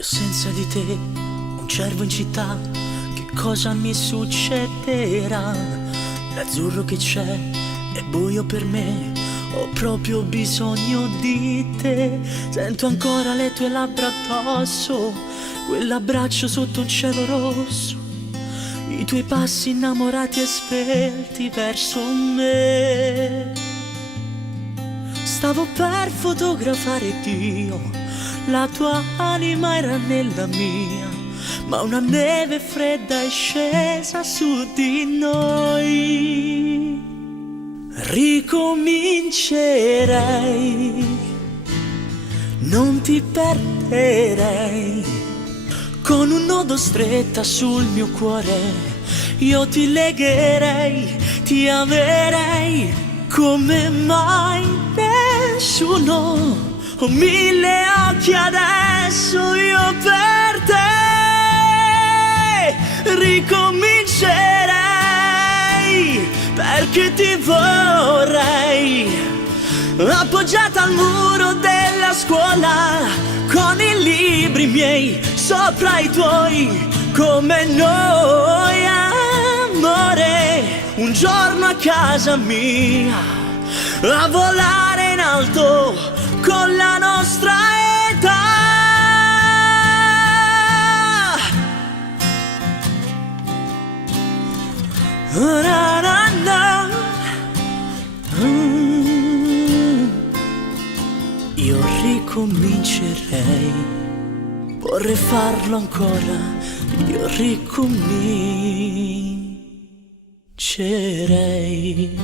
Io senza di te, un cervo in città, che cosa mi succederà? L'azzurro che c'è è buio per me, ho proprio bisogno di te. Sento ancora le tue labbra addosso, quell'abbraccio sotto un cielo rosso, i tuoi passi innamorati e spelti verso me. Stavo per fotografare Dio, la tua anima era nella mia, ma una neve fredda è scesa su di noi. Ricomincerei, non ti perderei, con un nodo stretta sul mio cuore. Io ti legherei, ti amerei come mai nessuno. Ho mille occhi adesso io per te. Ricomincerei perché ti vorrei, appoggiata al muro della scuola, con i libri miei sopra i tuoi, come noi, amore. Un giorno a casa mia, a volare in alto con la nostra età. Na, na, na. Io ricomincerei, vorrei farlo ancora, io ricomincerei.